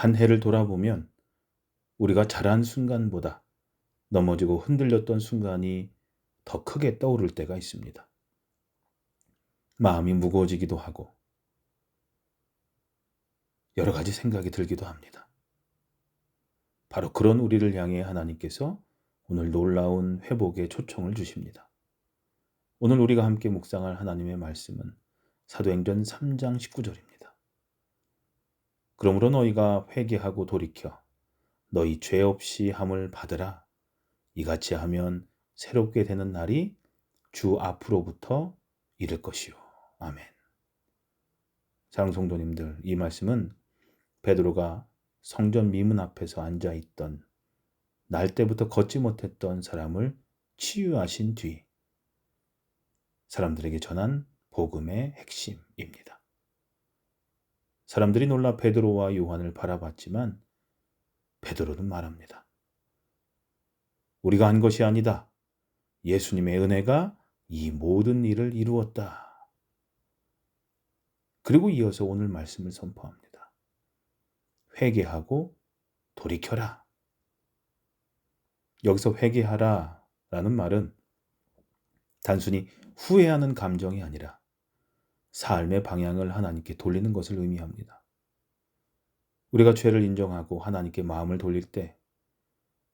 한 해를 돌아보면 우리가 자란 순간보다 넘어지고 흔들렸던 순간이 더 크게 떠오를 때가 있습니다. 마음이 무거워지기도 하고 여러 가지 생각이 들기도 합니다. 바로 그런 우리를 향해 하나님께서 오늘 놀라운 회복의 초청을 주십니다. 오늘 우리가 함께 묵상할 하나님의 말씀은 사도행전 3장 19절입니다. 그러므로 너희가 회개하고 돌이켜 너희 죄 없이 함을 받으라. 이같이 하면 새롭게 되는 날이 주 앞으로부터 이를 것이요. 아멘. 사랑하는 성도님들, 이 말씀은 베드로가 성전 미문 앞에서 앉아있던 날 때부터 걷지 못했던 사람을 치유하신 뒤 사람들에게 전한 복음의 핵심입니다. 사람들이 놀라 베드로와 요한을 바라봤지만 베드로는 말합니다. 우리가 한 것이 아니다. 예수님의 은혜가 이 모든 일을 이루었다. 그리고 이어서 오늘 말씀을 선포합니다. 회개하고 돌이켜라. 여기서 회개하라 라는 말은 단순히 후회하는 감정이 아니라 삶의 방향을 하나님께 돌리는 것을 의미합니다. 우리가 죄를 인정하고 하나님께 마음을 돌릴 때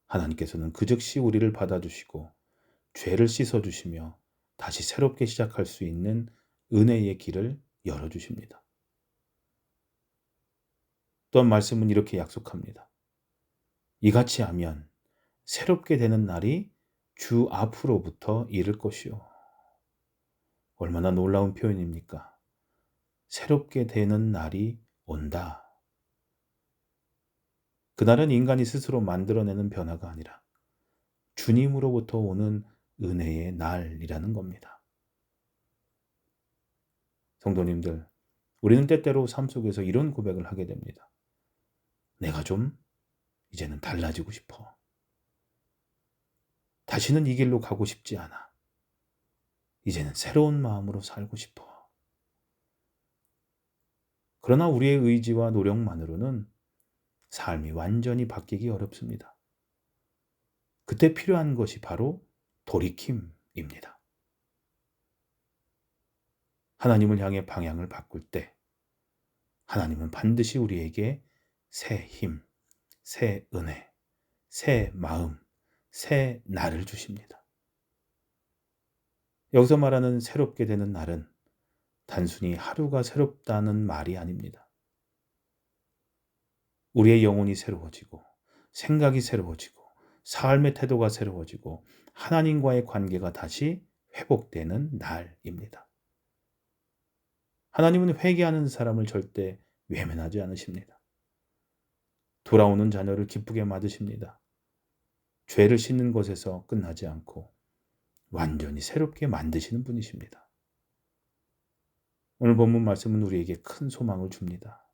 하나님께서는 그 즉시 우리를 받아주시고 죄를 씻어주시며 다시 새롭게 시작할 수 있는 은혜의 길을 열어주십니다. 또한 말씀은 이렇게 약속합니다. 이같이 하면 새롭게 되는 날이 주 앞으로부터 이를 것이요. 얼마나 놀라운 표현입니까? 새롭게 되는 날이 온다. 그날은 인간이 스스로 만들어내는 변화가 아니라 주님으로부터 오는 은혜의 날이라는 겁니다. 성도님들, 우리는 때때로 삶 속에서 이런 고백을 하게 됩니다. 내가 좀 이제는 달라지고 싶어. 다시는 이 길로 가고 싶지 않아. 이제는 새로운 마음으로 살고 싶어. 그러나 우리의 의지와 노력만으로는 삶이 완전히 바뀌기 어렵습니다. 그때 필요한 것이 바로 돌이킴입니다. 하나님을 향해 방향을 바꿀 때 하나님은 반드시 우리에게 새 힘, 새 은혜, 새 마음, 새 날을 주십니다. 여기서 말하는 새롭게 되는 날은 단순히 하루가 새롭다는 말이 아닙니다. 우리의 영혼이 새로워지고 생각이 새로워지고 삶의 태도가 새로워지고 하나님과의 관계가 다시 회복되는 날입니다. 하나님은 회개하는 사람을 절대 외면하지 않으십니다. 돌아오는 자녀를 기쁘게 맞으십니다. 죄를 씻는 것에서 끝나지 않고 완전히 새롭게 만드시는 분이십니다. 오늘 본문 말씀은 우리에게 큰 소망을 줍니다.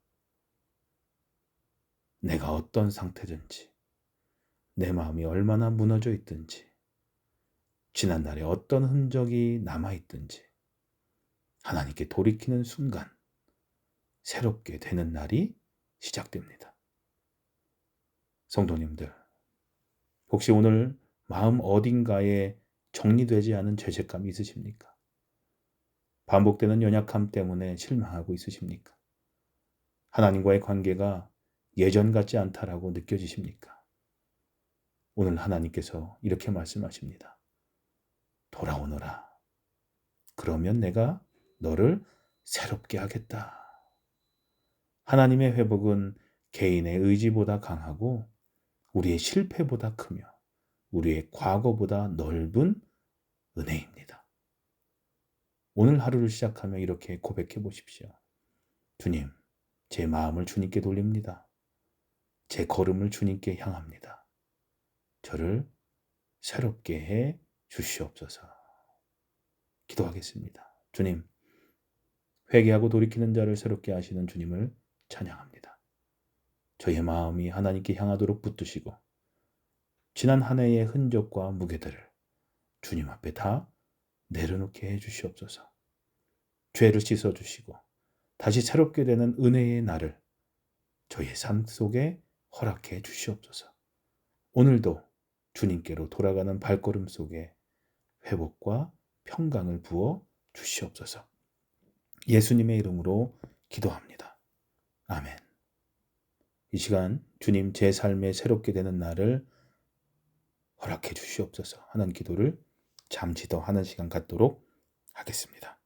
내가 어떤 상태든지, 내 마음이 얼마나 무너져 있든지, 지난날에 어떤 흔적이 남아있든지 하나님께 돌이키는 순간 새롭게 되는 날이 시작됩니다. 성도님들, 혹시 오늘 마음 어딘가에 정리되지 않은 죄책감이 있으십니까? 반복되는 연약함 때문에 실망하고 있으십니까? 하나님과의 관계가 예전 같지 않다라고 느껴지십니까? 오늘 하나님께서 이렇게 말씀하십니다. 돌아오너라. 그러면 내가 너를 새롭게 하겠다. 하나님의 회복은 개인의 의지보다 강하고 우리의 실패보다 크며 우리의 과거보다 넓은 은혜입니다. 오늘 하루를 시작하며 이렇게 고백해 보십시오. 주님, 제 마음을 주님께 돌립니다. 제 걸음을 주님께 향합니다. 저를 새롭게 해 주시옵소서. 기도하겠습니다. 주님, 회개하고 돌이키는 자를 새롭게 하시는 주님을 찬양합니다. 저의 마음이 하나님께 향하도록 붙드시고 지난 한 해의 흔적과 무게들을 주님 앞에 다 내려놓게 해 주시옵소서. 죄를 씻어주시고 다시 새롭게 되는 은혜의 날을 저희의 삶 속에 허락해 주시옵소서. 오늘도 주님께로 돌아가는 발걸음 속에 회복과 평강을 부어 주시옵소서. 예수님의 이름으로 기도합니다. 아멘. 이 시간 주님 제 삶에 새롭게 되는 날을 허락해 주시옵소서 하는 기도를 잠시 더 하는 시간 갖도록 하겠습니다.